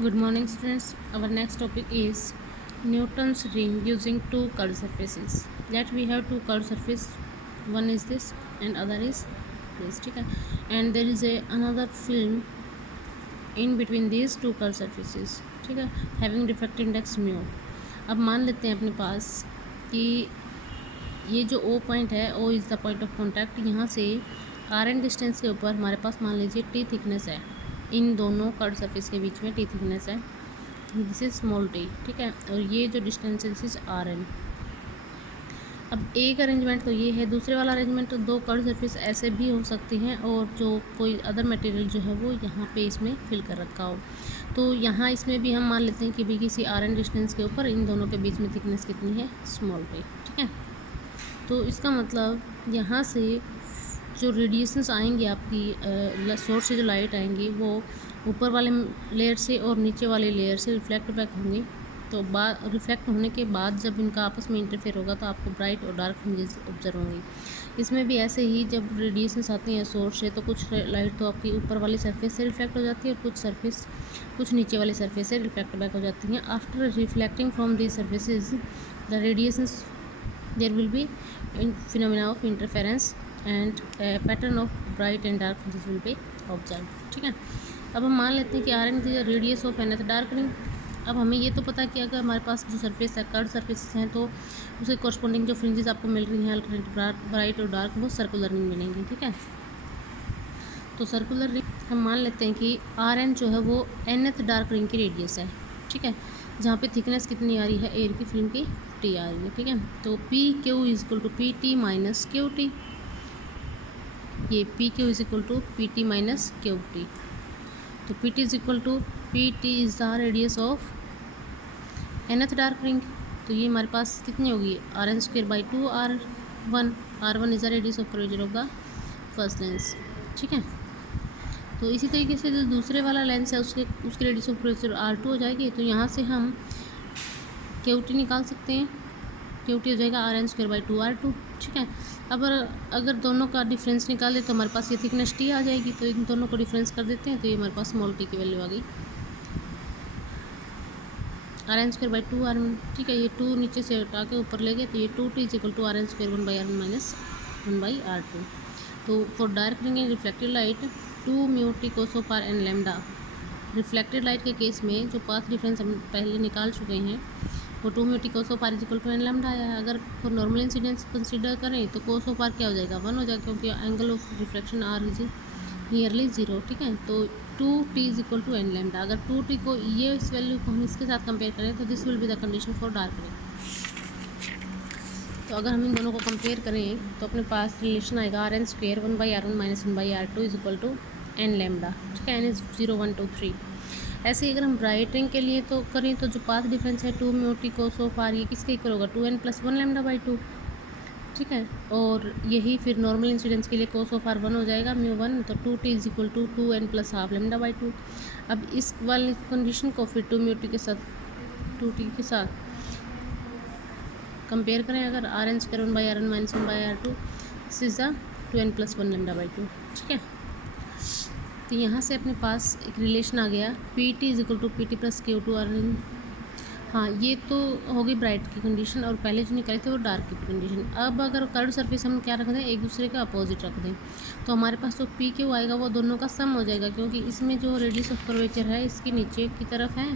Good morning, students. Our next topic is Newton's ring using two curved surfaces. That we have two curved surface. One is this, and other is this. ठीक है? And there is another film in between these two curved surfaces. ठीक है? Having refractive index mu. अब मान लेते हैं अपने पास कि ये जो O पॉइंट है, O is the point of contact. यहाँ से RN डिस्टेंस के ऊपर हमारे पास मान लीजिए T थिकनेस है. इन दोनों कर्व सरफेस के बीच में T थिकनेस है. This is small t. ठीक है, और ये जो डिस्टेंस है दिस इज RN. अब एक अरेंजमेंट तो ये है. दूसरे वाला अरेंजमेंट तो दो कर्व सरफेस ऐसे भी हो सकती हैं और जो कोई अदर मटेरियल जो है वो यहाँ पे इसमें फिल कर रखा हो. तो यहाँ इसमें भी हम मान लेते हैं कि भाई किसी RN डिस्टेंस के ऊपर इन दोनों के बीच में थिकनेस कितनी है, स्मॉल t. ठीक है, तो इसका मतलब यहाँ से जो रेडिएशंस आएंगी आपकी सोर्स से जो लाइट आएंगी वो ऊपर वाले लेयर से और नीचे वाले लेयर से रिफ्लेक्ट बैक होंगी. तो रिफ्लेक्ट होने के बाद जब इनका आपस में इंटरफेयर होगा तो आपको ब्राइट और डार्क फ्रिंजेस ऑब्जर्व होंगी. इसमें भी ऐसे ही जब रेडिएशंस आती हैं सोर्स से तो कुछ लाइट तो आपकी ऊपर वाली सरफेस से रिफ्लेक्ट हो जाती है और कुछ नीचे वाली सरफेस से रिफ्लेक्ट बैक हो जाती हैं. After reflecting from these surfaces the radiations there will be phenomena of interference and pattern of bright and dark fringes will be observe. ठीक है, अब हम मान लेते हैं कि RN is radius of nth dark ring. अब हमें ये तो पता है कि अगर हमारे पास जो सरफेस है कर्व सरफेसेस हैं तो उसके कॉरस्पॉन्डिंग जो फ्रिंजेस आपको मिल रही हैं अल्टरनेट ब्राइट और डार्क वो सर्कुलर रिंग मिलेंगी. ठीक है, तो सर्कुलर रिंग हम मान लेते हैं कि RN जो है वो nth डार्क रिंग की रेडियस है. ठीक है, जहाँ पे थिकनेस कितनी आ रही है एयर की फिल्म की T आ रही है. ठीक है, तो PQ is equal to PT minus QT. ये PQ is equal to PT minus QT. तो PT is equal to PT is the radius of nth dark ring. तो ये हमारे पास कितनी होगी RN square by 2 R1 is the radius of curvature of the first lens. ठीक है, तो इसी तरीके से जो दूसरे वाला लेंस है उसकी रेडियस ऑफ कर्वेचर R2 हो जाएगी. तो यहाँ से हम QT निकाल सकते हैं. QT हो जाएगा RN स्क्वायर बाई 2 R2. ठीक है, अब अगर दोनों का डिफरेंस निकाल दे तो हमारे पास ये थिकनेस T आ जाएगी. तो इन दोनों को डिफरेंस कर देते हैं तो ये हमारे पास स्मॉल t की वैल्यू आ गई RN स्क्वायर बाई 2 R1. ठीक है, ये 2 नीचे से हटा के ऊपर ले गए तो ये 2t is equal to RN square 1 by R1 minus 1 by R2. तो for dark ring and reflected light 2 mu t cos of R and lambda. Reflected light के केस में जो पाथ डिफरेंस हम पहले निकाल चुके हैं वो 2 mu t cos of R is equal to n lambda आया है. अगर फॉर नॉर्मल इंसिडेंस कंसीडर करें तो कोस ऑफ R क्या हो जाएगा 1 हो जाएगा क्योंकि angle of reflection R is nearly 0. ठीक है, तो 2t is equal to n lambda. अगर 2t को ये इस वैल्यू को हम इसके साथ कंपेयर करें तो this will be the condition for dark ring. तो अगर हम इन दोनों को कंपेयर करें तो अपने पास रिलेशन आएगा RN square 1 by R1 minus 1 by R2 is equal to n lambda. ठीक है, n इज 0 1 2 3. ऐसे ही अगर हम ब्राइट रिंग के लिए तो करें तो जो पाथ डिफरेंस है 2 mu t cos of R ये किसके इक्वल होगा 2n प्लस 1 लैम्डा बाई 2. ठीक है, और यही फिर नॉर्मल इंसिडेंस के लिए कोस ऑफ R 1 हो जाएगा म्यू 1. तो 2t is equal to 2n plus half lambda by 2. अब इस वाली कंडीशन को फिर 2 म्यू टी के साथ 2t के साथ कंपेयर करें अगर RN square 1 by R1 minus 1 by R2 this is the 2n plus 1 lambda by 2. ठीक है, तो यहाँ से अपने पास एक रिलेशन आ गया PT is equal to PT plus Q2 RN. हाँ, ये तो होगी ब्राइट की कंडीशन और पहले जो निकाली थी वो डार्क की कंडीशन. अब अगर कर्व सरफेस हम क्या रख दें एक दूसरे का अपोजिट रख दें तो हमारे पास जो PQ आएगा वो दोनों का सम हो जाएगा क्योंकि इसमें जो रेडियस ऑफ कर्वेचर है इसकी नीचे की तरफ है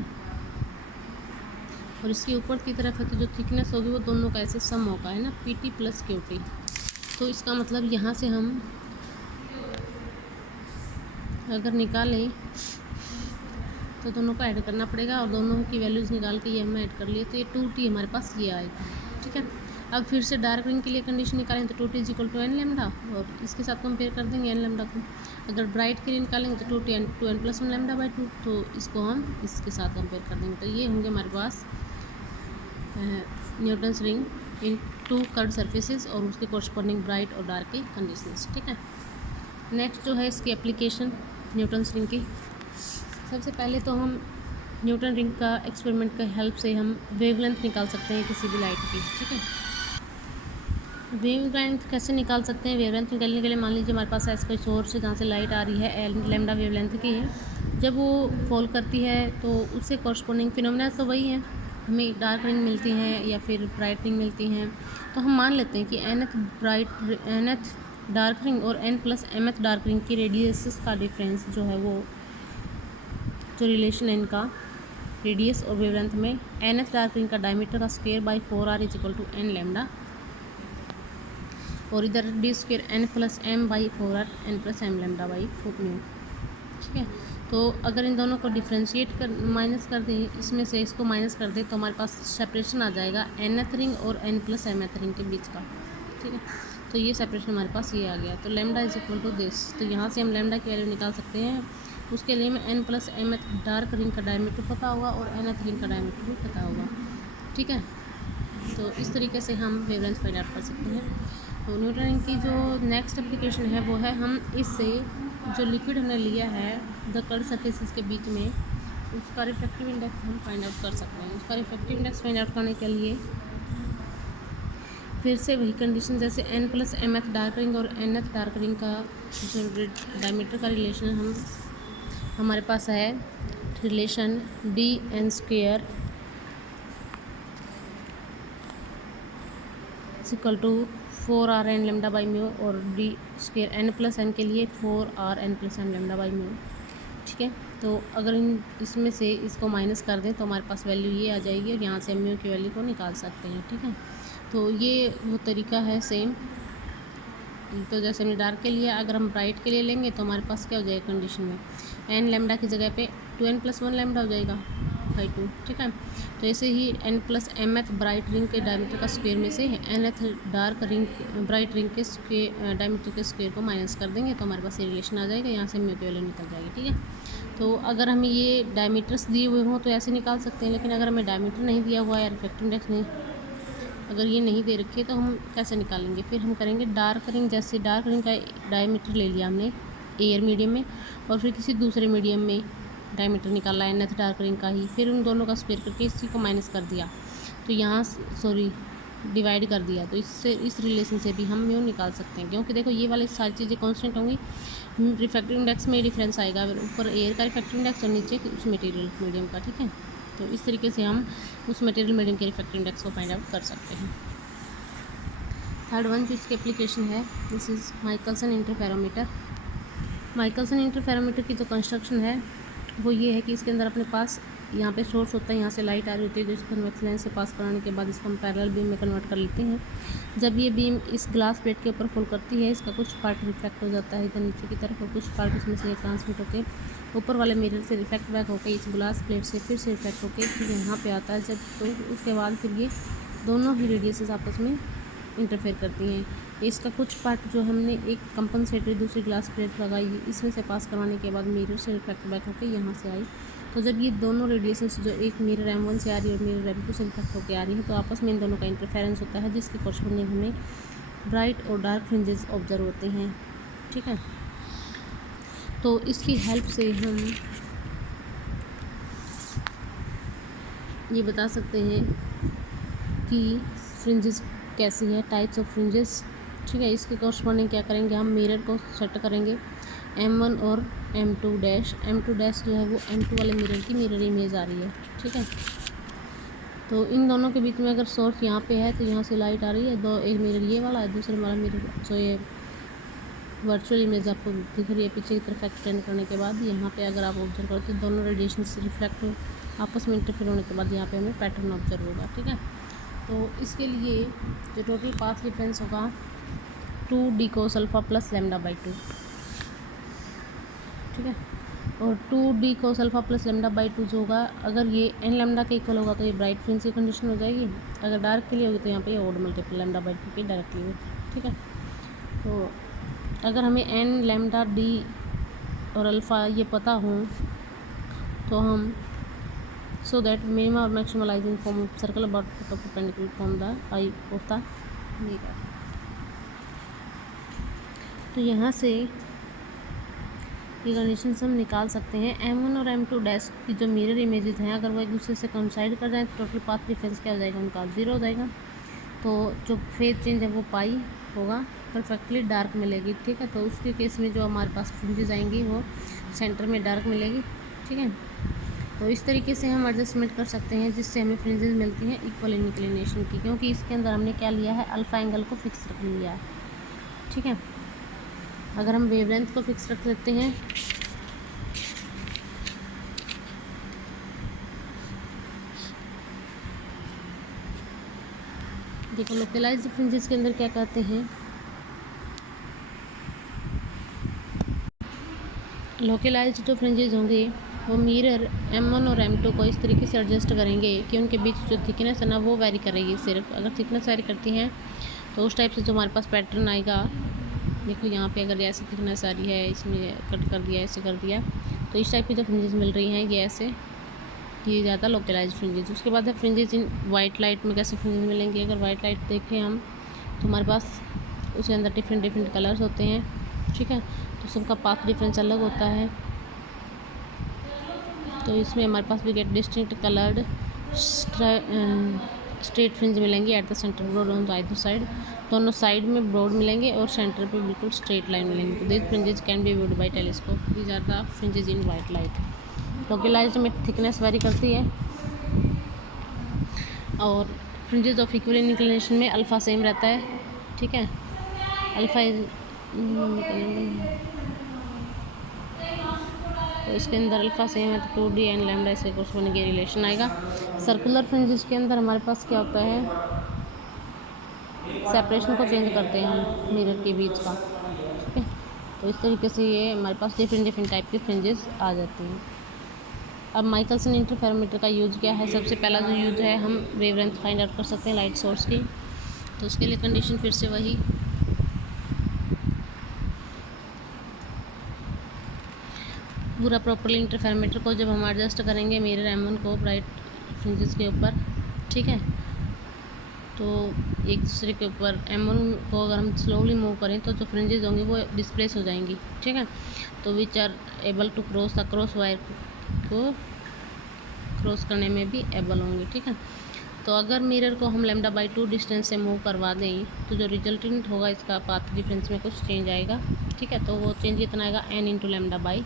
और इसके ऊपर की तरफ है. तो जो थिकनेस होगी वो दोनों का ऐसे सम होगा है ना PT प्लस QT. तो इसका मतलब यहाँ से हम अगर निकालें तो दोनों को ऐड करना पड़ेगा और दोनों की वैल्यूज़ निकाल के ये हमने ऐड कर लिए तो ये 2t हमारे पास ये आएगा. ठीक है, अब फिर से डार्क रिंग के लिए कंडीशन निकालें तो 2t is equal to n lambda और इसके साथ कंपेयर कर देंगे एन लैम्डा को. अगर ब्राइट के लिए निकालेंगे तो 2n प्लस 1 लैम्डा बाई 2. तो इसको हम इसके साथ कंपेयर कर देंगे तो ये होंगे हमारे पास Newton's ring in 2 curve surfaces और उसके कॉरस्पॉन्डिंग ब्राइट और डार्क की कंडीशंस. ठीक है, नेक्स्ट जो है इसकी एप्लीकेशन न्यूटन्स रिंग की. सबसे पहले तो हम न्यूटन रिंग का एक्सपेरिमेंट का हेल्प से हम वेवलेंथ निकाल सकते हैं किसी भी लाइट की. ठीक है, वेवलेंथ कैसे निकाल सकते हैं. वेवलेंथ निकालने के लिए मान लीजिए हमारे पास ऐसा कोई सोर्स है जहाँ से लाइट आ रही है लैम्डा वेवलेंथ की है. जब वो फॉल करती है तो उससे कॉरस्पॉन्डिंग फिनोमेना तो वही है, हमें डार्क रिंग मिलती हैं या फिर ब्राइट रिंग मिलती हैं। तो हम मान लेते हैं कि nth डार्क रिंग और n plus mth dark ring की रेडियस का डिफरेंस जो है, वो जो रिलेशन है इनका रेडियस और वेवलेंथ में, nth डार्क रिंग का डायमीटर का square by 4r is equal to n lambda, और इधर D square n plus m by 4r n plus m lambda by 4 mu. ठीक है, तो अगर इन दोनों को डिफ्रेंशिएट कर माइनस कर दें, इसमें से इसको माइनस कर दें, तो हमारे पास सेपरेशन आ जाएगा nth रिंग और n प्लस mth रिंग के बीच का। ठीक है, तो ये सेपरेशन हमारे पास ये आ गया। तो lambda is equal to this, तो यहाँ से हम लैम्डा की वैल्यू निकाल सकते हैं। उसके लिए हमें n plus mth dark ring का डायमीटर पता होगा और nth रिंग का डायमीटर भी पता होगा। ठीक है, तो इस तरीके से हम वेवलेंथ फाइंड आउट कर सकते हैं। तो न्यूटन रिंग की जो नेक्स्ट एप्लीकेशन है वो है, हम इससे जो लिक्विड हमने लिया है द कर्व्ड सरफेसेस के बीच में, उसका रिफ्रैक्टिव इंडेक्स हम फाइंड आउट कर सकते हैं। उसका रिफ्रैक्टिव इंडेक्स फाइंड आउट करने के लिए फिर से वही कंडीशन, जैसे n plus mth dark ring और nth डार्क रिंग का जो डायमीटर का रिलेशन हमारे पास है, relation dn square equal to 4rn lambda by mu, और d square n plus m के लिए 4rn plus m lambda by mu. ठीक है, तो अगर इसमें से इसको माइनस कर दें तो हमारे पास वैल्यू ये आ जाएगी, और यहाँ से हम म्यू की वैल्यू को निकाल सकते हैं। ठीक है, तो ये वो तरीका है सेम। तो जैसे हमने डार्क के लिए, अगर हम ब्राइट के लिए लेंगे तो हमारे पास क्या हो जाएगा कंडीशन में, n लैम्डा की जगह पे 2n प्लस 1 लैम्डा हो जाएगा बाई 2। ठीक है, तो ऐसे ही n plus mth bright ring के डायमीटर का स्क्वायर में से nth dark ring bright ring के डायमीटर के स्क्वायर को माइनस कर देंगे तो हमारे पास ये रिलेशन आ जाएगा, यहाँ से म्यू की वैल्यू निकल जाएगी। ठीक है, तो अगर हमें ये डायमीटर्स दिए हुए हों तो ऐसे निकाल सकते हैं, लेकिन अगर हमें डायमीटर नहीं दिया हुआ है, रिफ्रैक्टिव इंडेक्स नहीं, अगर ये नहीं दे रखी है तो हम कैसे निकालेंगे। फिर हम करेंगे डार्क रिंग, जैसे डार्क रिंग का डायमीटर ले लिया हमने एयर मीडियम में, और फिर किसी दूसरे मीडियम में डायमीटर निकाला है nth डार्क रिंग का ही, फिर उन दोनों का स्क्वायर करके इसी को माइनस कर दिया, तो यहाँ डिवाइड कर दिया, तो इससे इस रिलेशन से भी हम म्यू निकाल सकते हैं। क्योंकि देखो ये वाली सारी चीज़ें कांस्टेंट होंगी, रिफ्रैक्टिव इंडेक्स में डिफरेंस आएगा, ऊपर एयर का रिफ्रैक्टिव इंडेक्स और नीचे उस मटेरियल मीडियम का। ठीक है, तो इस तरीके से हम उस मटेरियल मीडियम के रिफ्रैक्टिव इंडेक्स को फाइंड आउट कर सकते हैं। थर्ड वन जो इसकी एप्लीकेशन है, this is Michelson interferometer. Michelson interferometer की जो कंस्ट्रक्शन है वो ये है कि इसके अंदर अपने पास यहाँ पे सोर्स होता है, यहाँ से लाइट आ रही होती है, जो इस कन्वेक्स लेंस से पास कराने के बाद इसको हम पैरेलल बीम में कन्वर्ट कर लेते हैं। जब ये बीम इस ग्लास प्लेट के ऊपर फॉल करती है, इसका कुछ पार्ट रिफ्लेक्ट हो जाता है इधर नीचे की तरफ, और कुछ पार्ट इसमें से ट्रांसमिट होकर ऊपर वाले मिरर से रिफ्लेक्ट बैक होकर इस ग्लास प्लेट से फिर से रिफ्लेक्ट होकर फिर यहाँ पे आता है। जब तो उसके बाद फिर ये दोनों ही रेडियसेस आपस में इंटरफेयर करती हैं। इसका कुछ पार्ट जो हमने एक कंपनसेटरी दूसरी ग्लास प्लेट लगाई, इसमें से पास करवाने के बाद मिरर से रिफ्लेक्ट बैक होकर यहाँ से आई। तो जब ये दोनों रेडिएशंस जो एक मिरर M1 से आ रही है और मिरर M2 से रिफ्लेक्ट होकर आ रही है, तो आपस में इन दोनों का इंटरफेरेंस होता है, जिसके कॉरस्पॉन्डिंग हमें ब्राइट और डार्क फ्रिंजेस ऑब्जर्व होते हैं। ठीक है, तो इसकी हेल्प से हम ये बता सकते हैं कि फ्रिंजेस कैसी है, टाइप्स ऑफ फ्रिंजेस। ठीक है, इसके कॉरस्पॉन्डिंग क्या करेंगे, हम मिरर को सेट करेंगे M1 और M2 डैश। M2 डैश जो है वो M2 वाले मिरर की मिरर इमेज आ रही है। ठीक है, तो इन दोनों के बीच में अगर सोर्स यहाँ पे है तो यहाँ से लाइट आ रही है, दो एक मिरर ये वाला है, दूसरा वाला मिरर जो ये वर्चुअल इमेज आपको दिख रही है पीछे की तरफ एक्सटेंड करने के बाद, यहाँ पे अगर आप ऑब्जर्व करते हो दोनों रेडिएशन से रिफ्लेक्ट आपस में इंटरफेयर होने के बाद यहाँ पे हमें पैटर्न ऑब्जर्व होगा। ठीक है, तो इसके लिए जो टोटल पाथ डिफरेंस होगा 2d cos alpha plus lambda by 2। ठीक है, और 2d cos alpha plus lambda by 2 जो होगा, अगर ये n लैम्डा के इक्वल होगा तो ये ब्राइट फ्रिंज की कंडीशन हो जाएगी, अगर डार्क के लिए होगी तो यहाँ पे ये ऑड मल्टीपल लैम्डा बाई 2 की डायरेक्टली होगी। ठीक है, तो अगर हमें n लैम्डा d और अल्फ़ा ये पता हो तो हम so that minimum or maximum lies in form of circle about perpendicular from the eye of the mirror। तो यहाँ से ये कंडीशन हम निकाल सकते हैं। M1 और M2 डैश की जो मिरर इमेजेस हैं, अगर वो एक दूसरे से कोइंसाइड कर जाए तो टोटल पाथ डिफरेंस क्या हो जाएगा, उनका 0 हो जाएगा। तो जो फेज चेंज है वो पाई होगा, परफेक्टली डार्क मिलेगी। ठीक है, तो उसके केस में जो हमारे पास फ्रिंजेस आएंगी वो सेंटर में डार्क मिलेगी ठीक है। तो इस तरीके से हम एडजस्टमेंट कर सकते हैं जिससे हमें फ्रिंजेस मिलती हैं इक्वल इंक्लिनेशन की, क्योंकि इसके अंदर हमने क्या लिया है, अल्फ़ा एंगल को फिक्स रख लिया है। ठीक है, अगर हम वेवलेंथ को फिक्स रख लेते हैं देखो, लोकलाइज्ड फ्रिंजेस के अंदर क्या कहते हैं, लोकलाइज्ड जो फ्रिंजेस होंगे वो मिरर M1 और M2 को इस तरीके से एडजस्ट करेंगे कि उनके बीच जो थिकनेस है ना वो वैरी करेगी। सिर्फ अगर थिकनेस वैरी करती हैं तो उस टाइप से जो हमारे पास पैटर्न आएगा, देखो यहाँ पे अगर ऐसी थिकनेस आ रही है, इसमें कट कर दिया, ऐसे कर दिया, तो इस टाइप की जो फ्रिंजेस मिल रही हैं ये ऐसे किए जाता है लोकलाइज्ड फ्रिंजेस। उसके बाद है फ्रिंजेस इन वाइट लाइट में कैसे फ्रिंजेस मिलेंगे। अगर वाइट लाइट देखें हम तो हमारे पास उसके अंदर डिफरेंट कलर्स होते हैं। ठीक है, तो सबका पाथ डिफरेंस अलग होता है। तो इसमें हमारे पास भी get distinct coloured straight fringe मिलेंगे at the centre broad on either side, दोनों साइड में ब्रॉड मिलेंगे और सेंटर पे बिल्कुल स्ट्रेट लाइन मिलेंगे। तो this fringes can be viewed by telescope. These are the fringes in white light. Localised में थिकनेस वेरी करती है और फ्रिंजेस ऑफ इक्वल इंक्लिनेशन में अल्फ़ा सेम रहता है। ठीक है, अल्फ़ा इज तो इसके अंदर अल्फ़ा सेम है तो 2D एंड लैम्डा इसके कोर्सपोंडिंग रिलेशन आएगा। सर्कुलर फ्रिंजेस के अंदर हमारे पास क्या होता है, सेपरेशन को चेंज करते हैं हम मिरर के बीच का। ठीक है, तो इस तरीके से ये हमारे पास डिफरेंट टाइप के फ्रिंजेस आ जाते हैं। अब माइकलसन इंटरफेरोमीटर का यूज़ क्या है, सबसे पहला जो यूज़ है हम वेवलेंथ फाइंड आउट कर सकते हैं लाइट सोर्स की। तो उसके लिए कंडीशन फिर से वही, पूरा प्रॉपरली इंटरफेरोमीटर को जब हम एडजस्ट करेंगे मिरर M1 को ब्राइट फ्रिंजेस के ऊपर, ठीक है, तो एक दूसरे के ऊपर M1 को अगर हम स्लोली मूव करें तो जो फ्रिंजेस होंगी वो डिस्प्लेस हो जाएंगी। ठीक है, तो which are able to cross the cross wire को क्रॉस करने में भी एबल होंगे। ठीक है, तो अगर मिरर को हम λ/2 डिस्टेंस से मूव करवा दें तो जो रिजल्टेंट होगा इसका पाथ डिफरेंस में कुछ चेंज आएगा। ठीक है, तो वो चेंज कितना आएगा, n × λ/2।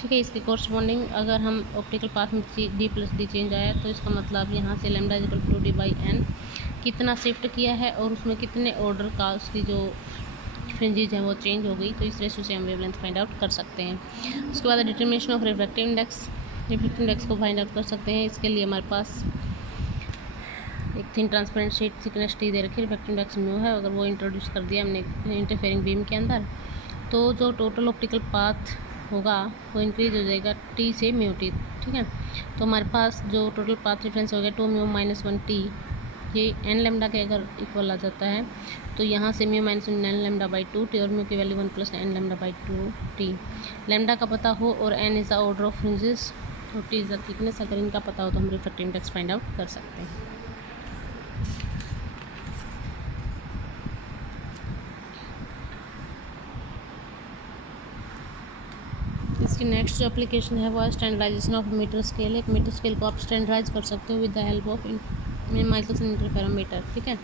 ठीक है, इसके कोरस्पॉन्डिंग अगर हम ऑप्टिकल पाथ में d+d चेंज आया तो इसका मतलब यहाँ से λ = d/n कितना शिफ्ट किया है और उसमें कितने ऑर्डर का उसकी जो फ्रिंजेज है वो चेंज हो गई। तो इस रेशो से हम वेवलेंथ फाइंड आउट कर सकते हैं। उसके बाद डिटर्मिनेशन ऑफ रिफ्रैक्टिव इंडेक्स को फाइंड आउट कर सकते हैं। इसके लिए हमारे पास एक thin transparent sheet thickness T दे रखी है, रिफ्रैक्टिव इंडेक्स म्यू है। अगर वो इंट्रोड्यूस कर दिया हमने इंटरफेयरिंग बीम के अंदर तो जो टोटल ऑप्टिकल पाथ होगा वो इंक्रीज हो जाएगा T से μT। ठीक है, तो हमारे पास जो टोटल पाथ डिफरेंस हो गया 2μ - 1T, ये n लैम्डा के अगर इक्वल आ जाता है तो यहाँ से μ - 1 n λ/2 T और म्यू की वैल्यू 1 + n λ/2 T। लैम्डा का पता हो और n is the order of fringes और T इज़ द थिकनेस, अगर इनका पता हो तो हम रिफ्रैक्टिव इंडेक्स फाइंड आउट कर सकते हैं। इसकी नेक्स्ट जो एप्लीकेशन है वो है स्टैंडर्डाइजेशन ऑफ मीटर स्केल। एक मीटर स्केल को आप स्टैंडर्डाइज कर सकते हो with the help of Michelson interferometer. ठीक है,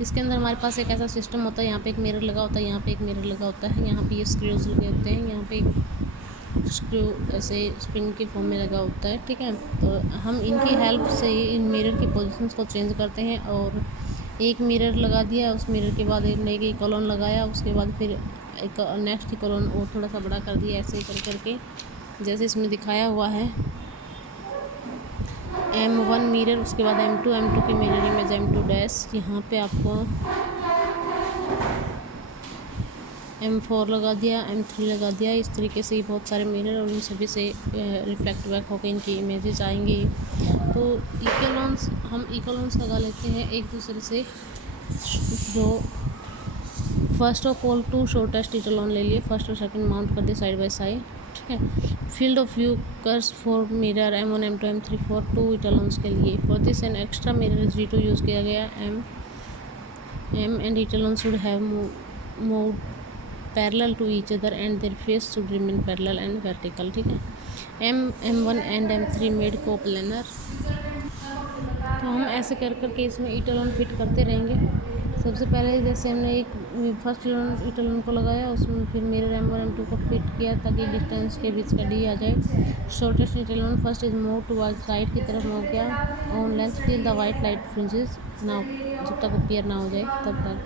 इसके अंदर हमारे पास एक ऐसा सिस्टम होता है, यहाँ पे एक मिरर लगा होता है, यहाँ पे एक मिरर लगा होता है, यहाँ पे ये स्क्रूज लगे होते हैं, यहाँ पे एक स्क्रू ऐसे स्प्रिंग की फॉर्म में लगा होता है। ठीक है, तो हम इनकी हेल्प से ही इन मिरर की पोजीशंस को चेंज करते हैं। और एक मिरर लगा दिया, उस मिरर के बाद एक नई कॉलम लगाया, उसके बाद फिर एक नेक्स्ट कॉलम और थोड़ा सा बड़ा कर दिया, ऐसे कर करके जैसे इसमें दिखाया हुआ है। M1 मिरर, उसके बाद M2 की मिरर इमेज M2 यहाँ पे आपको M4 लगा दिया, M3 लगा दिया। इस तरीके से बहुत सारे मिरर और इन सभी से रिफ्लेक्ट बैक होकर इनकी इमेजेस आएंगी। तो हम इक्वलेंस लगा लेते हैं एक दूसरे से। जो first of all 2 shortest equivalence ले लिए, फर्स्ट और सेकंड माउंट कर दिए साइड बाय साइड। ठीक है, फील्ड ऑफ व्यू कर्स for mirror M1 M2 M3 for 2 इक्वलेंस के लिए। For this an extra mirror G2 use किया गया। M एंड इक्वलेंस should have move parallel to each other and their face should remain parallel and vertical. ठीक है, M1 and M3 made coplanar. तो हम ऐसे कर करके इसमें इक्वलेंस फिट करते रहेंगे सबसे पहले जैसे हमने एक फर्स्ट इटलन को लगाया, उसमें फिर मिरर M1 M2 को फिट किया ताकि डिस्टेंस के बीच का डी आ जाए। Shortest etalon first is move towards right की तरफ मूव किया on length till the white light fringes ना, जब तक अपीयर ना हो जाए तब तक।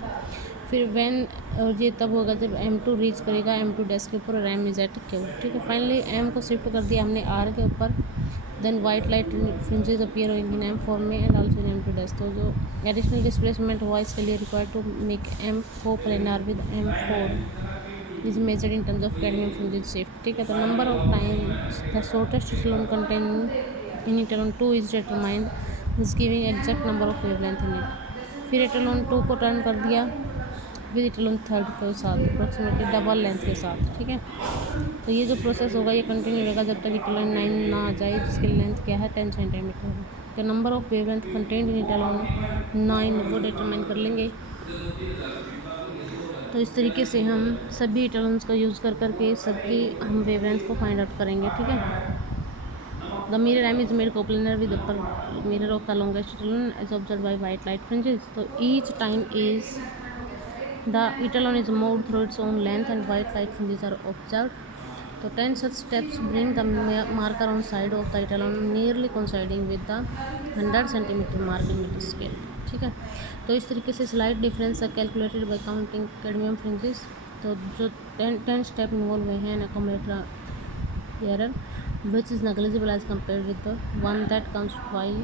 फिर व्हेन, और ये तब होगा जब M2 रीच करेगा M2 डेस्क के ऊपर और M इज एट Q, ठीक है। फाइनली M को शिफ्ट कर दिया हमने R के ऊपर, then white light fringes appear in M4 में and also in M2 desk. तो जो एडिशनल डिस्प्लेसमेंट हुआ इसके लिए required to make M coplanar with M4 is measured in terms of cadmium fringes shift, ठीक है। तो number of time the shortest etalon content in etalon 2 is determined is giving exact number of wavelength in it. फिर etalon 2 को turn कर दिया with इटलन 3 के साथ approximately double length के साथ, ठीक है। तो ये जो प्रोसेस होगा ये कंटिन्यू रहेगा जब तक इटलन 9 ना आ जाए, जिसकी लेंथ क्या है 10 सेंटीमीटर है। तो number of wavelength content in etalon 9 वो डिटरमाइन कर लेंगे। तो इस तरीके से हम सभी इटलन्स का यूज़ कर करके सबकी हम वेवलेंथ को फाइंड आउट करेंगे, ठीक है। The mirror M is made coplanar with upper mirror of the longest इटलन as observed by white light fringes. तो each time is the इटलन is moved through its own length and white light fringes are observed. तो 10 such steps bring the marker on side of the इटलन nearly coinciding with the 100 centimeter mark in meter scale, ठीक है। तो इस तरीके से slide difference है calculated by counting cadmium fringes. तो जो 10 स्टेप इन्वॉल्व हुए हैं accumulator error which is negligible as compared with the one that comes while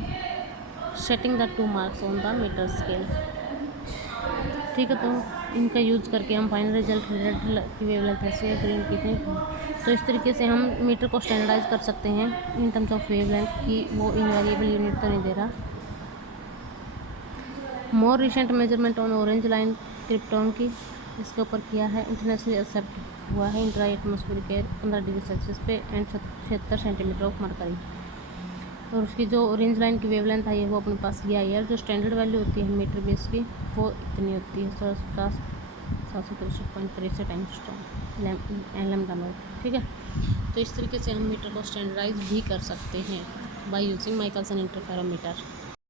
setting the 2 marks on the meter scale, ठीक है। तो इनका यूज़ करके हम फाइनल रिजल्ट रेड की वेवलेंथ ऐसे ग्रीन की थी। तो इस तरीके से हम मीटर को स्टैंडर्डाइज कर सकते हैं इन टर्म्स ऑफ वेवलेंथ की वो इनवेरिएबल यूनिट तो नहीं दे रहा। More recent measurement on orange line krypton की इसके ऊपर किया है, इंटरनेशनली एक्सेप्ट हुआ है intra atmospheric air 15 degree Celsius पे एंड 76 सेंटीमीटर ऑफ मरकरी। और उसकी जो ऑरेंज लाइन की वेवलेंथ आई है वो अपने पास ये आई है। जो स्टैंडर्ड वैल्यू होती है मीटर बेस की वो इतनी होती है 763.63 लैम्डा नॉट, ठीक है। तो इस तरीके से हम मीटर को स्टैंडर्डाइज भी कर सकते हैं बाय यूजिंग माइकलसन इंटरफेरोमीटर।